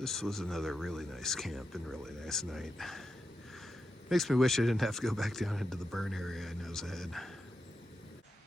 This was another really nice camp and really nice night. Makes me wish I didn't have to go back down into the burn area I nose ahead.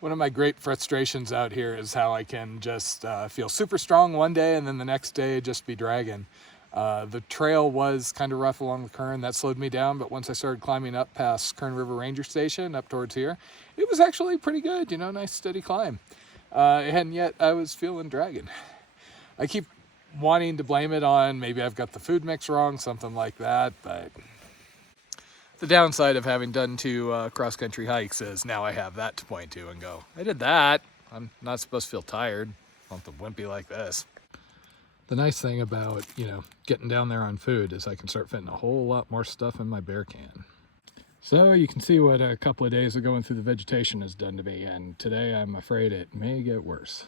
One of my great frustrations out here is how I can just feel super strong one day and then the next day just be dragging. The trail was kind of rough along the Kern. That slowed me down, but once I started climbing up past Kern River Ranger Station up towards here, it was actually pretty good, you know, nice steady climb. And yet I was feeling dragging. I keep wanting to blame it on maybe I've got the food mix wrong, something like that, but the downside of having done 2 cross-country hikes is now I have that to point to and go, I did that. I'm not supposed to feel tired. Something wimpy like this. The nice thing about, you know, getting down there on food is I can start fitting a whole lot more stuff in my bear can. So you can see what a couple of days of going through the vegetation has done to me, and today I'm afraid it may get worse.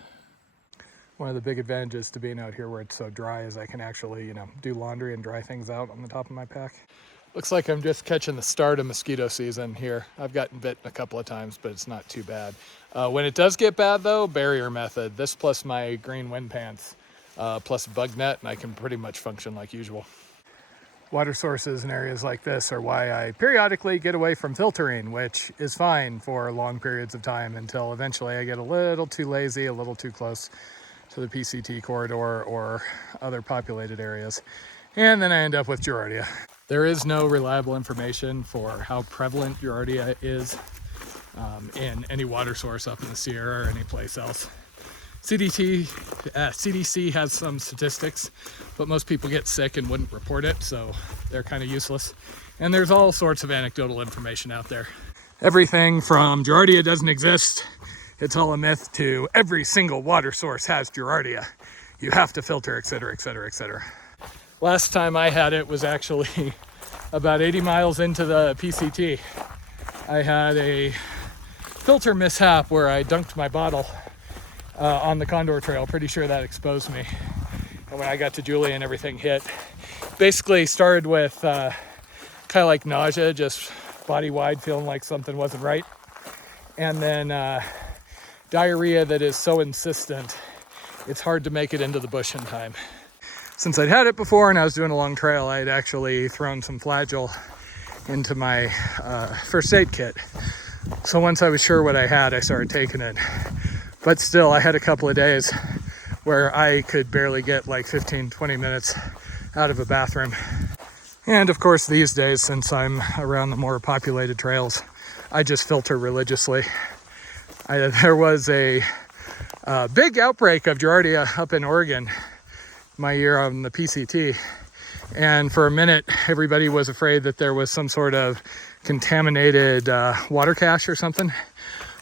One of the big advantages to being out here where it's so dry is I can actually, you know, do laundry and dry things out on the top of my pack. Looks like I'm just catching the start of mosquito season here. I've gotten bitten a couple of times, but it's not too bad. When it does get bad though, barrier method. This plus my green wind pants, plus a bug net, and I can pretty much function like usual. Water sources in areas like this are why I periodically get away from filtering, which is fine for long periods of time until eventually I get a little too lazy, a little too close to the PCT corridor or other populated areas. And then I end up with Giardia. There is no reliable information for how prevalent Giardia is in any water source up in the Sierra or any place else. CDC has some statistics, but most people get sick and wouldn't report it, so they're kind of useless. And there's all sorts of anecdotal information out there. Everything from Giardia doesn't exist, it's all a myth, to every single water source has Giardia. You have to filter, etc., etc., etc. Last time I had it was actually about 80 miles into the PCT. I had a filter mishap where I dunked my bottle on the Condor Trail. Pretty sure that exposed me. And when I got to Julian, everything hit. Basically started with kind of like nausea, just body-wide, feeling like something wasn't right. And then diarrhea that is so insistent, it's hard to make it into the bush in time. Since I'd had it before and I was doing a long trail, I had actually thrown some Flagyl into my first aid kit. So once I was sure what I had, I started taking it. But still, I had a couple of days where I could barely get like 15-20 minutes out of a bathroom. And of course, these days, since I'm around the more populated trails, I just filter religiously. There was a big outbreak of Giardia up in Oregon my year on the PCT, and for a minute everybody was afraid that there was some sort of contaminated water cache or something.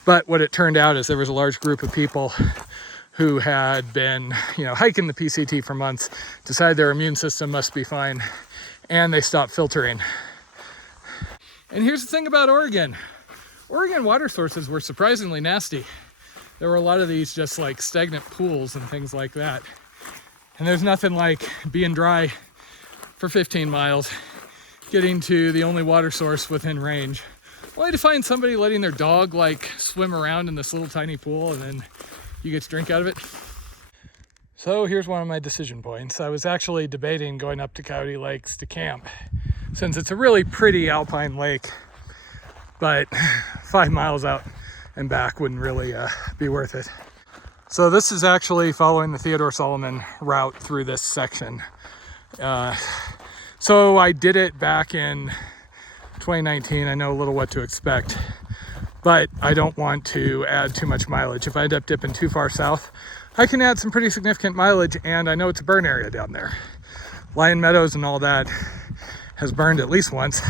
But what it turned out is there was a large group of people who had been, you know, hiking the PCT for months, decided their immune system must be fine, and they stopped filtering. And here's the thing about Oregon water sources were surprisingly nasty. There were a lot of these just like stagnant pools and things like that. And there's nothing like being dry for 15 miles, getting to the only water source within range, only to find somebody letting their dog like swim around in this little tiny pool, and then you get to drink out of it. So here's one of my decision points. I was actually debating going up to Coyote Lakes to camp, since it's a really pretty alpine lake, but 5 miles out and back wouldn't really be worth it. So this is actually following the Theodore Solomon route through this section. So I did it back in 2019. I know a little what to expect, but I don't want to add too much mileage. If I end up dipping too far south, I can add some pretty significant mileage, and I know it's a burn area down there. Lion Meadows and all that has burned at least once.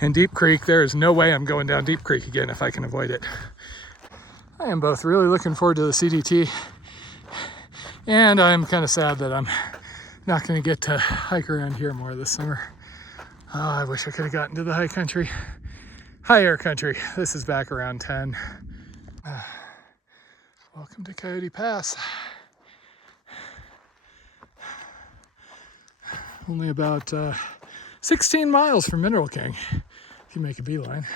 And Deep Creek, there is no way I'm going down Deep Creek again if I can avoid it. I am both really looking forward to the CDT, and I'm kind of sad that I'm not going to get to hike around here more this summer. Oh, I wish I could have gotten to the high air country. This is back around 10. Welcome to Coyote Pass. Only about 16 miles from Mineral King, if you make a beeline.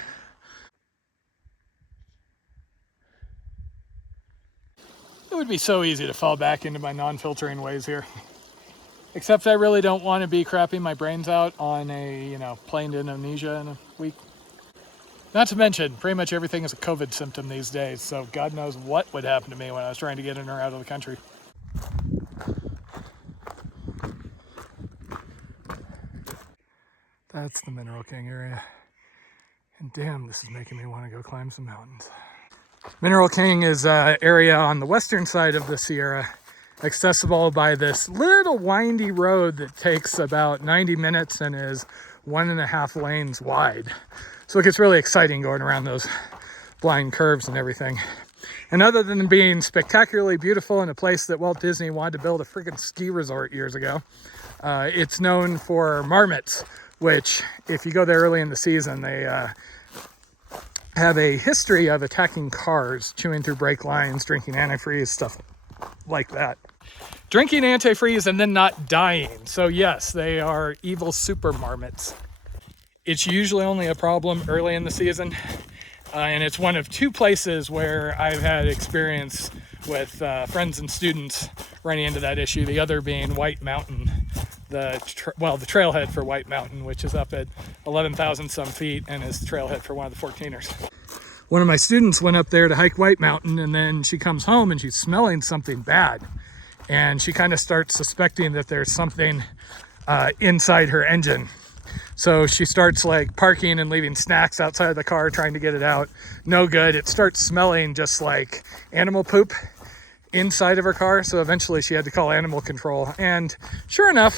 It would be so easy to fall back into my non-filtering ways here. Except I really don't want to be crapping my brains out on a, plane to Indonesia in a week. Not to mention, pretty much everything is a COVID symptom these days, so God knows what would happen to me when I was trying to get in or out of the country. That's the Mineral King area. And damn, this is making me want to go climb some mountains. Mineral King is an area on the western side of the Sierra, accessible by this little windy road that takes about 90 minutes and is 1.5 lanes wide. So it gets really exciting going around those blind curves and everything. And other than being spectacularly beautiful in a place that Walt Disney wanted to build a freaking ski resort years ago, it's known for marmots, which if you go there early in the season, they have a history of attacking cars, chewing through brake lines, drinking antifreeze, stuff like that. Drinking antifreeze and then not dying. So yes, they are evil super marmots. It's usually only a problem early in the season. And it's one of 2 places where I've had experience with friends and students running into that issue. The other being White Mountain, the trailhead for White Mountain, which is up at 11,000 some feet and is the trailhead for one of the 14ers. One of my students went up there to hike White Mountain, and then she comes home and she's smelling something bad. And she kind of starts suspecting that there's something inside her engine. So she starts like parking and leaving snacks outside of the car, trying to get it out. No good. It starts smelling just like animal poop inside of her car. So eventually she had to call animal control. And sure enough,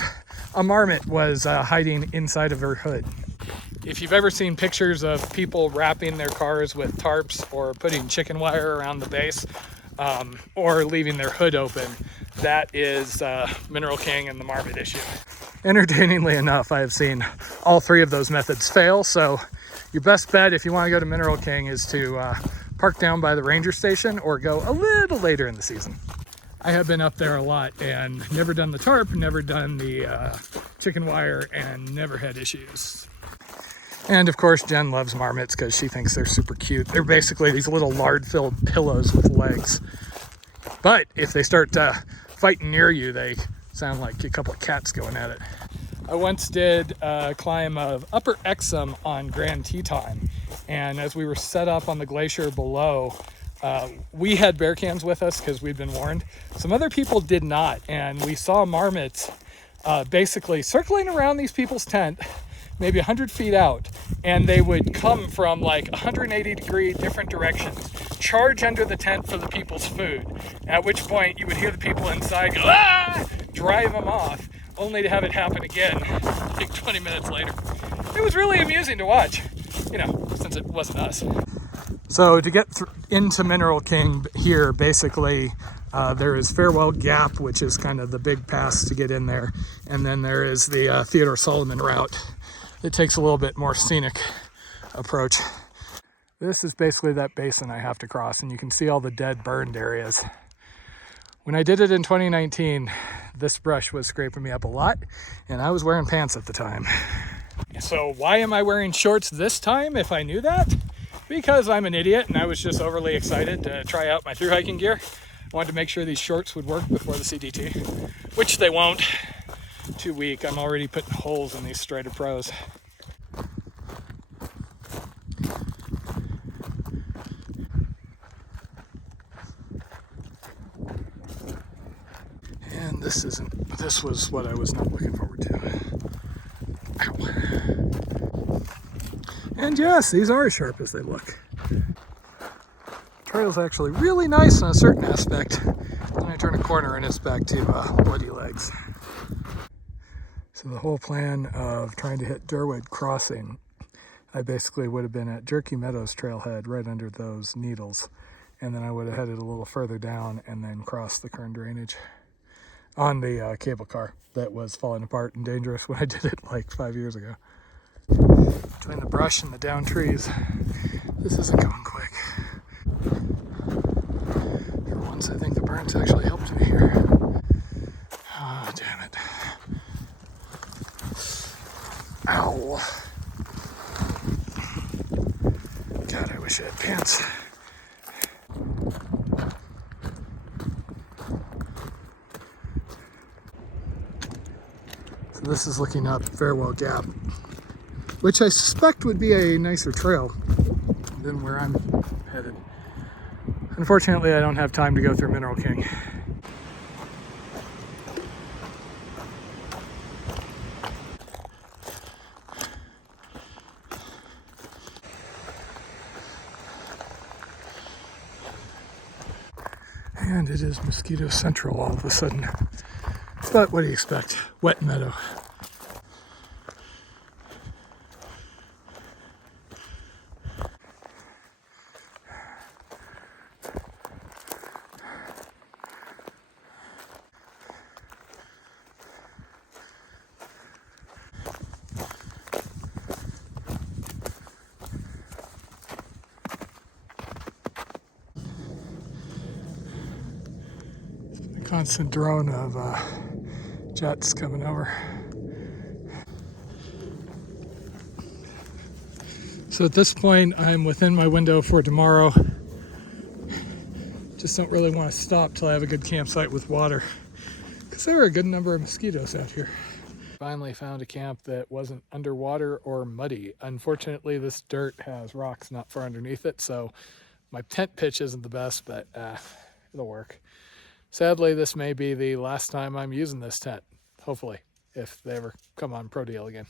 a marmot was hiding inside of her hood. If you've ever seen pictures of people wrapping their cars with tarps or putting chicken wire around the base, or leaving their hood open, that is Mineral King and the marmot issue. Entertainingly enough, I have seen all 3 of those methods fail, so your best bet if you want to go to Mineral King is to park down by the ranger station or go a little later in the season. I have been up there a lot and never done the tarp, never done the chicken wire, and never had issues. And of course, Jen loves marmots because she thinks they're super cute. They're basically these little lard-filled pillows with legs. But if they start fighting near you, they sound like a couple of cats going at it. I once did a climb of Upper Exum on Grand Teton, and as we were set up on the glacier below, we had bear cans with us because we'd been warned. Some other people did not, and we saw marmots basically circling around these people's tent, maybe 100 feet out, and they would come from like 180-degree different directions, charge under the tent for the people's food, at which point you would hear the people inside go, "Ah!" drive them off, only to have it happen again like 20 minutes later. It was really amusing to watch, since it wasn't us. So to get into Mineral King here, basically there is Farewell Gap, which is kind of the big pass to get in there, and then there is the Theodore Solomon route. It takes a little bit more scenic approach. This is basically that basin I have to cross, and you can see all the dead burned areas. When I did it in 2019, this brush was scraping me up a lot, and I was wearing pants at the time. So why am I wearing shorts this time if I knew that? Because I'm an idiot and I was just overly excited to try out my thru hiking gear. I wanted to make sure these shorts would work before the CDT, which they won't. Too weak. I'm already putting holes in these Strider Pros. And this was what I was not looking forward to. Ow. And yes, these are as sharp as they look. Trail's actually really nice in a certain aspect. Then I turn a corner and it's back to bloody legs. So the whole plan of trying to hit Durwood Crossing, I basically would have been at Jerky Meadows trailhead right under those needles. And then I would have headed a little further down and then crossed the Kern drainage on the cable car that was falling apart and dangerous when I did it like 5 years ago. Between the brush and the down trees, this isn't going quick. For once, I think the burns actually helped me here. Oh, damn it. Ow. God, I wish I had pants. This is looking up Farewell Gap, which I suspect would be a nicer trail than where I'm headed. Unfortunately, I don't have time to go through Mineral King. And it is Mosquito Central all of a sudden. But what do you expect? Wet meadow. Constant drone of jets coming over. So at this point, I'm within my window for tomorrow. Just don't really want to stop till I have a good campsite with water, because there are a good number of mosquitoes out here. Finally found a camp that wasn't underwater or muddy. Unfortunately, this dirt has rocks not far underneath it, so my tent pitch isn't the best, but it'll work. Sadly, this may be the last time I'm using this tent, hopefully, if they ever come on Pro Deal again.